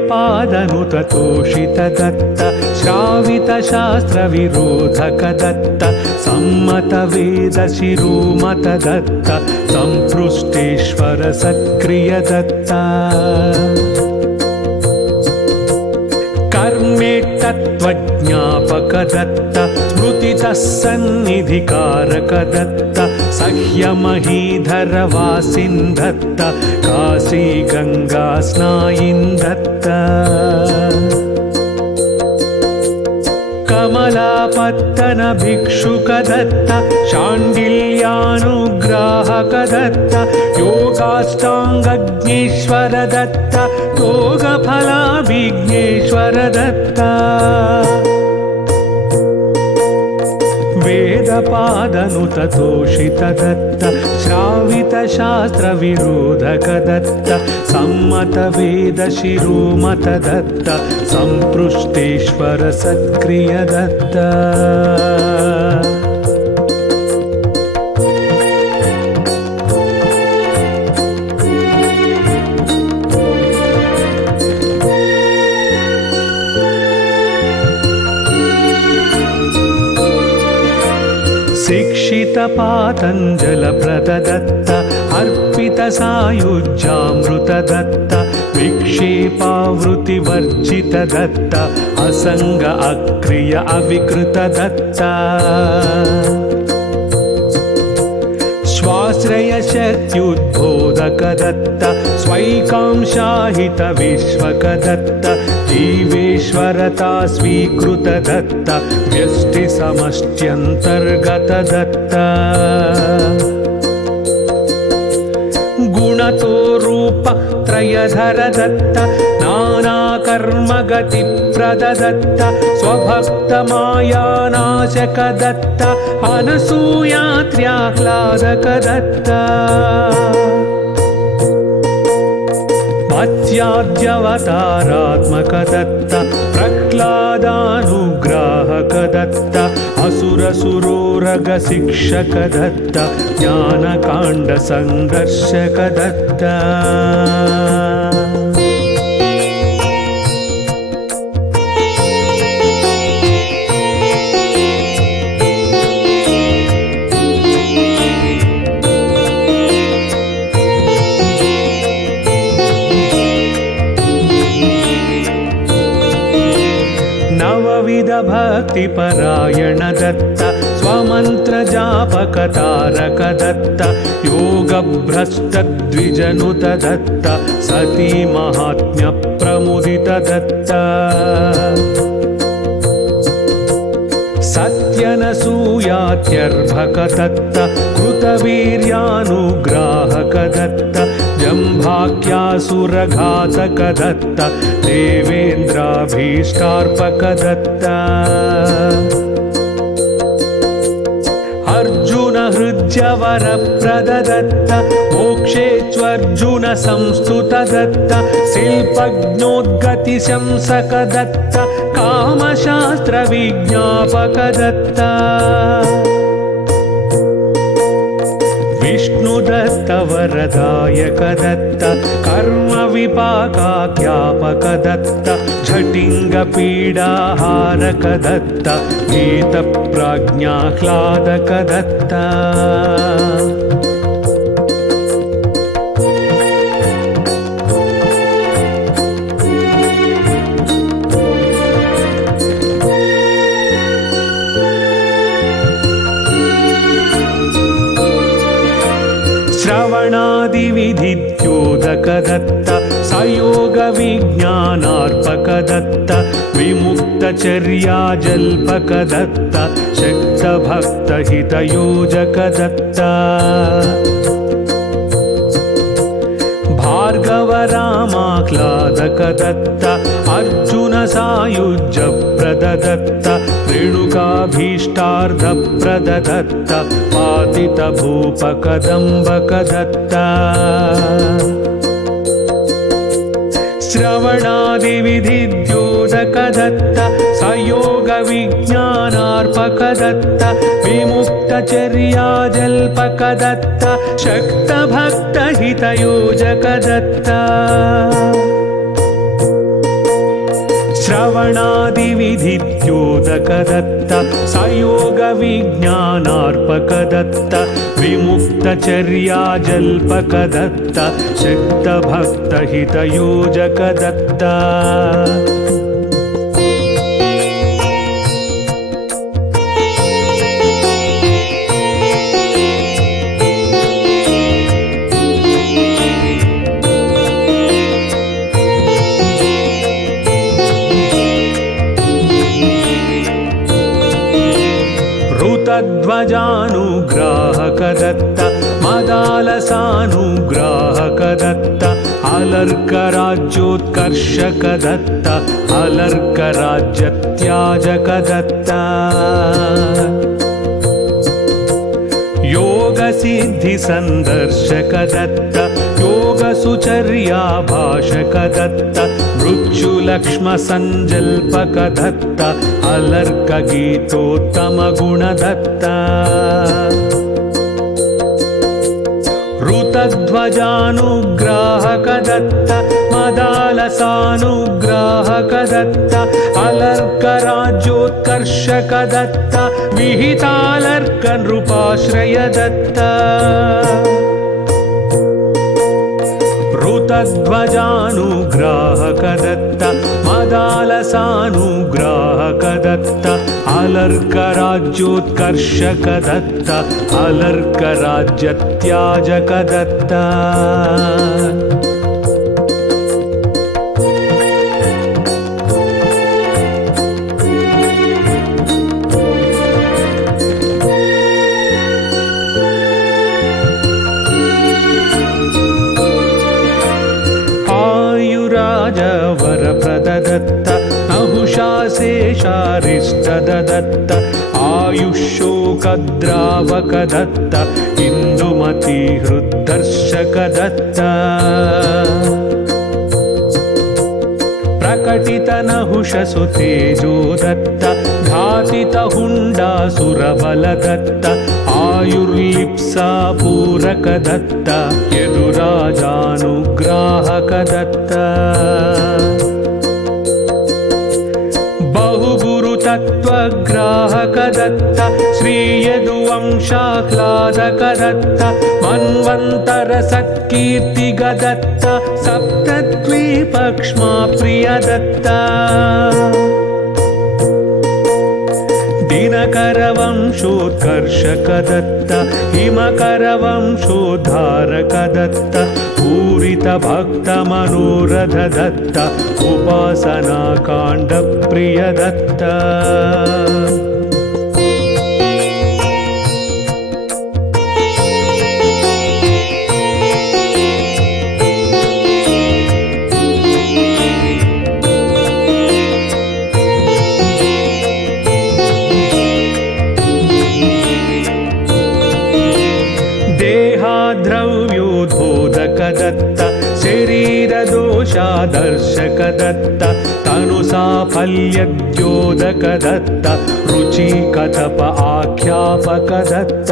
वेदपादनुत तोषित दत्त श्रावित शास्त्र विरोधक दत्त सम्मत वेद शिरोमत दत्त संपृष्टेश्वर सक्रिय दत्त कर्मेट्तत्त्वज्ञापक दत्त स्मृतितः सन्निधिकारक दत्त सह्यमहीधर वासिन् दत्त काशी गंगा स्नायिन् दत्त कमलापत्तन भिक्षुक दत्त शाण्डिल्यानुग्राहक दत्त योगाष्टाङ्गज्ञेश्वर दत्त योगफलाभिज्ञेश्वर दत्त वेदपादनुत तोषित दत्त श्रावित शास्त्र विरोधक दत्त सम्मत वेद शिरोमत दत्त संपृष्टेश्वर सक्रिय दत्त शिक्षित पातञ्जल प्रदत्त अर्पित सायुज्यामृत दत्त विक्षेपावृत्तिवर्जित दत्त असंग अक्रिय अविकृत दत्त स्वाश्रय शक्त्युद्बोधक दत्त स्वैकांशाहित विश्वक दत्त जीवेश्वरता स्वीकृत दत्त व्यष्टि समष्ट्यन्तर्गत दत्त गुणतो रूप त्रयधर दत्त नानाकर्मगति प्रदत्त स्वभक्त मायानाशक दत्त अनसूयात्र्याह्लादक दत्त मत्स्याद्यवतारात्मक दत्त प्रह्लादानुग्राहक दत्त असुरसुरोरग शिक्षक दत्त ज्ञानकाण्ड संदर्शक दत्त नवविध भक्तिपरायण दत्त स्वमन्त्र जापक तारक दत्त योगभ्रष्ट द्विजनुत दत्त सती महात्म्य प्रमुदित दत्त सत्यनसूयात्यर्भक दत्त कृतवीर्यानुग्राहक दत्त जम्भाख्यासुरघातक दत्त देवेन्द्राभीष्टार्पक दत्त अर्जुन हृद्यवर प्रदत्त मोक्षेष्वर्जुन संस्तुत दत्त शिल्पज्ञोद्गति शंसक दत्त कामशास्त्र विज्ञापक दत्त विष्णुदत्त वरदायक दत्त कर्म विपाकाख्यापक दत्त झटिंग पीडाहारक दत्त गीत प्राज्ञाह्लादक दत्त श्रवणादिविधिद्योदक दत्त सयोग विज्ञानार्पक दत्त विमुक्तचर्याजल्पक दत्त शक्तभक्तहितयोजक दत्त भार्गवरामाह्लादक दत्त अर्जुन सायुज्य प्रदत्त रेणुकाभीष्टार्ध प्रदत्त पातित भूपकदम्बक दत्त श्रवणादिविधिद्योदक दत्त सयोग विज्ञानार्पक दत्त विमुक्तचर्याजल्पक दत्त शक्तभक्तहितयोजक दत्त श्रवणादिविधिद्योदकदत्त सयोगविज्ञानार्पकदत्त विमुक्तचर्याजल्पकदत्त शक्तभक्तहितयोजकदत्त ध्वजानुग्राहकदत्त मदालसानुग्राहकदत्त अलर्कराज्योत्कर्षकदत्त अलर्कराज्यत्याजकदत्त योगसिद्धिसन्दर्शकदत्त योगसुचर्याभाषकदत्त मृत्युलक्ष्मसञ्जल्पकदत्त अलर्कगीतोत्तमगुणदत्त ऋतध्वजानुग्राहकदत्त मदालसानुग्राहकदत्त अलर्कराज्योत्कर्षकदत्त विहितालर्कनृपाश्रयदत्त ऋतध्वजानुग्राहकदत्त मदालसानुग्राहकदत्त अलर्कराज्योत्कर्षकदत्त अलर्कराज्यत्याजकदत्त वरप्रददत्त नहुषाशेषारिष्टदत्त आयुष्शोकद्रावकदत्त इन्दुमतीहृद्दर्शकदत्त प्रकटितनहुषसुतेजोदत्त घातितहुण्डासुरबलदत्त आयुर्लिप्सापूरकदत्त यदुराजानुग्राहकदत्त बहुगुरुतत्त्वग्राहकदत्त श्रीयदुवंशाह्लादकदत्त मन्वन्तरसत्कीर्तिगदत्त सप्तद्वीपक्ष्माप्रियदत्त दिनकरवंशोत्कर्षकदत्त हिमकरवंशोद्धारकदत्त पूरितभक्तमनोरथदत्त उपासनाकाण्डप्रियदत्त द्रव्योधोदकदत्त शरीरदोषादर्शकदत्त तनुसाफल्यद्योदकदत्त रुचिकतप आख्यापकदत्त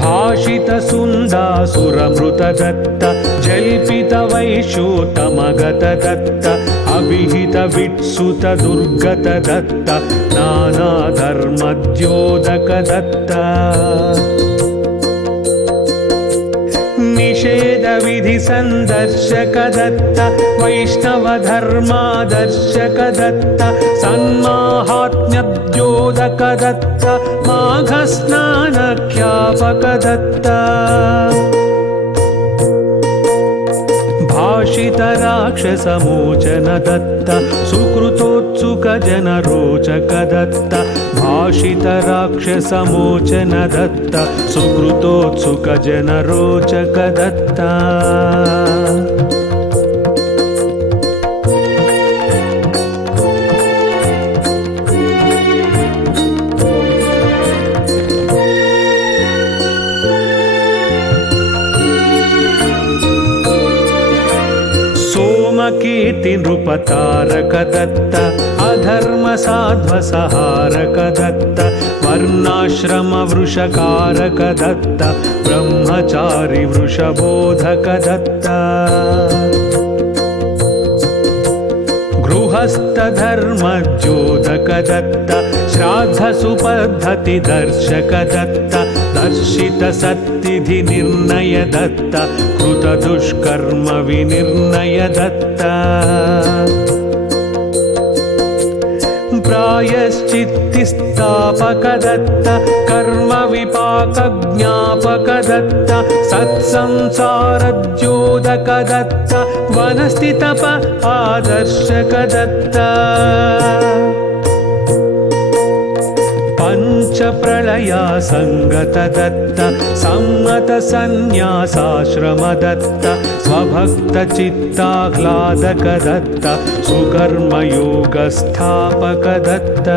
भाषितसुन्दासुरमृतदत्त जल्पितवैशोतमगतदत्त अभिहितविट्सुतदुर्गतदत्त नानाधर्मद्योदकदत्त निषेधविधिसन्दर्शकदत्त वैष्णवधर्मादर्शकदत्त सन्माहात्म्यद्योदकदत्त माघस्नानख्यापकदत्त भाषितराक्षसमोचनदत्त सुकृतोत्सुकजनरोचकदत्त भाषितराक्षसमोचनदत्त सुकृतोत्सुकजनरोचकदत्त कीर्तिनृपतारकदत्त अधर्मसाध्वसहारकदत्त वर्णाश्रमवृषकारकदत्त ब्रह्मचारिवृषबोधकदत्त गृहस्थधर्मद्योतक दत्त श्राद्धसुपद्धतिदर्शक दत्त दर्शितसत्तिथिनिर्णय दत्त कृतदुष्कर्म विनिर्णय दत्त प्रायश्चित्तिस्तापक दत्त कर्म विपाक ज्ञापक दत्त सत्संसारद्योतक दत्त वनस्थितप आदर्शक दत्त पंचप्रलया संगत दत्त सम्मत संन्यासाश्रम दत्त स्वभक्त चित्ताह्लादक दत्त सुकर्मयोग स्थापक दत्त